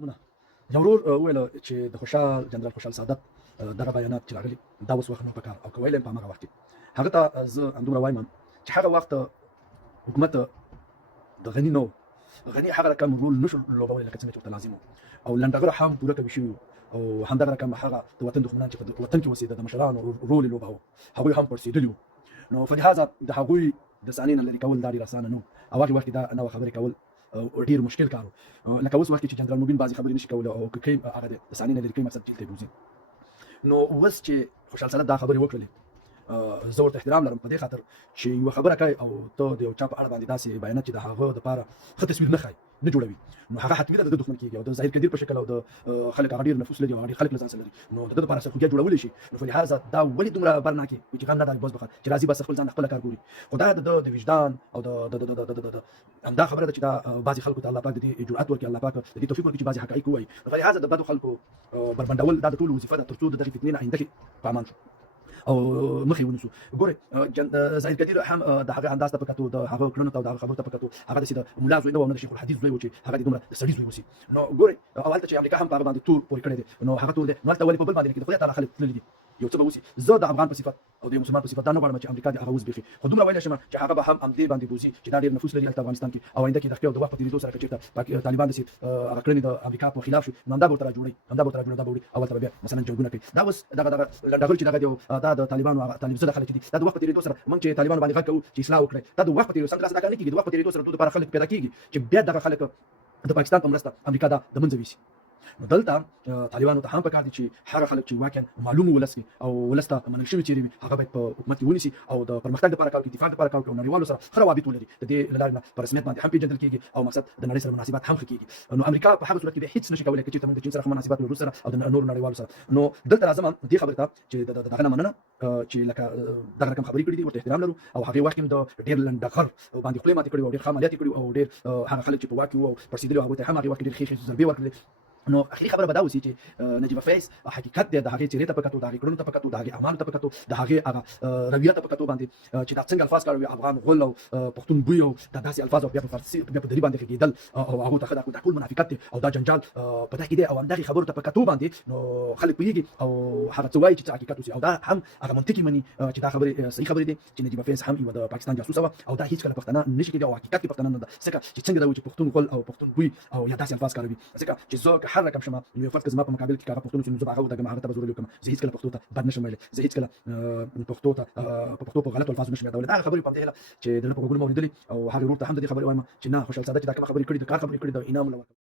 امونه یو ورور وویل چې د خوشحال جنرال خوشحال سادات دغه بیانات چې راغلي دا اوس وخت نه پکار او که ویل یې په هماغه وخت کې هغه ته زه همدومره وایم چې هغه وخت حکومت د غني نه و. غني هغه رقم رول نشو لوبولی لکه څنګه چې ورته لازم و او لنډغره هم پوره کوي شوي او همدغه رقم هغه د وطن دښمنان چې په وطن کې اوسېده د مشرانو رول یې لوباوه هغوی هم پړسېدلي وو. نو فلهذا د هغوی د صحنې نه لرې کول دا ډېر اسانه نه و او هغې وخت کې دا نوه خبرې کول ډېر مشکل کار و. لکه اوس وخت کې چې جنرال مبین بعضې خبرې نشي کولی او که کوي هغه د صحنې نه لرې کوي مقصد جیل ته یې بوځي. نو اوس چې خوشحال سادات دا خبرې وکړلې زه ورته احترام لرم په دې خاطر چې یوه خبره کوي او ته د یو چا په اړه باندې داسې بیانات چې د هغه دپاره ښه تصویر نه ښایي نه جوړوي نو هغه حتمي ده د ده دښمن کېږي او د ظاهر کدیر په شکل او د خلک هغه ډېر نفوس لري او هغه ډېر خلک له ځان سره لري نو د ده دپاره سرخوږی جوړولی شي. نو فلهذا دا ولې دومره برناکې چې غم نه دا بس بخار چې راځي بس خپل ځان خپله کار ګوري خو دا د ده د وجدان او د همدا خبره ده چې دا بعضې خلکو ته الله پاک د دې جرأت ورکړي الله پاک د دې توفیق ورکړي چې بعضې حقایق ووایي. نو فلهذا د بدو خلکو بربنډول دا د ټولو وظیفه ده تر څو د دغې فتنې نه آینده کې په امان شو او مخې ونیسو. ګورئ ظاهر کدیر هم د هغه انداز ته په کتو د هغه کړنو ته او د هغه خبرو ته په کتو هغه داسې د ملا زوی نه و او نه د شیخ الحدیث زوی و چې هغه د دومره د سړي زوی اوسي. نو ګورئ او هلته چې امریکا هم په هغه باندې تور پورې کړی دی نو هغه تور دی نو هلته ولې په بل باندې کې د خدای تعالی خلک تللي دي یو څه به وسي. زه د افغان په صفت او د مسلمان په صفت دا نه غواړم چې امریکا دې هغه وزبېښي خو دومره ویلی شم چې هغه به هم همدې باندې بوځي چې دا ډېر نفوس لري هلته افغانستان کې او آینده کې د خپل او د وخت په تېرېدو سره که چېرته طالبان داسې هغه کړنې د امریکا په خلاف شي نو همدا به ورته را جوړوي همدا به ورته را جوړوي دا به وړي او هلته به بیا مثلا جنګونه کوي. دا اوس دغه لنډغرو چې دغه دی دا د طالبانو هغه طالب زده خلک چې دي دا د وخت په تېرېدو سره موږ چې طالبانو باندې غږ کوو چې اصلاح وکړئ دا د وخت په تېرېدو سره داسې دا کار نه کېږي د وخت په تېرېدو سره د دپاره خلک پیدا کېږي چې بیا دغه خلک د پاکستان په مرسته امریکا دا د منځه ویسي. نو دلته طالبانو ته هم پکار دي چې هغه خلک چې واقعا معلوم ولس کې او ولس ته منل شوي چیرې وي هغه باید په حکومت کې ونیسي او د پرمختګ دپاره کار وکړي دفاع دپاره کار وکړي او نړیوالو سره ښه روابط ولري د دې له لارې نه په رسمیت باندې هم پېژندل کېږي او مقصد د نړۍ سره مناسبات هم ښه کېږي. نو امریکا په هغه صورت کې بیا هېڅ نشي کولی که چېرته موږ د چین سره ښه مناسبات ولرو سره او د نورو نړیوالو سره. نو دلته راځم دې خبرې ته چې دغه نه مننه چې لکه دغه رقم خبرې کړي دي ورته احترام لرو او هغې وخت کې د ډېر لنډغر باندې خولې ماتې کړي او ډېر ښه عملیات یې کړي او ډېر هغه خلک چې په واک کې وو او پړسېدلي وو هغوی ته هم هغې وخت کې ډېر ښې ضربې ورکړلې. نو اخري خبره به دا اوسي چې نجیبه فیض حقیقت دی د هغې څېرې ته په کتو د هغې کړنو ته په کتو د هغې اعمالو ته په کتو د هغې هغه رویه ته په کتو باندې چې دا څنګه الفاظ کاروي افغان غول او پښتون بوی او دا داسې الفاظ او بیا په فارسي بیا په دري باندې غږېدل او هغو ته ښه دا ټول منافقت دی او دا جنجال په دې کې دی او همدغې خبرو ته په کتو باندې نو خلک پوهېږي او هغه څه وایي چې څه حقیقت اوسي او دا هم هغه منطقي مني چې دا خبرې صحیح خبرې دي چې نجیبه فیض هم یوه د پاکستان جاسوسه وه او دا هېڅکله پښتانه نشي کېدی او حقیقت کې پښتانه نه ده ځکه چې څنګه دا وایي چې پښتون غول او پښتون بوی او یا داسې الفاظ کاروي ځکه چې زه که هر رقم شمه یو فرض که زما په مقابل کې هغه پښتون اوسي نو زه به هغه ودرېږم هغه ته به زورلي وکړم زه هېڅکله پښتو ته بد نشم ویلی زه هېڅکله پښتو ته په پښتو په غلطو الفاظو نشم یادولی. دا هغه خبرې په همدې هیله چې د زړه په غوږونو مې اورېدلې او هغې ورور ته هم د دې خبرې وایم چې نه خوشحال سادات چې دا کومه خبرې کړي د کار خبرې کړي د انعام له ورکړه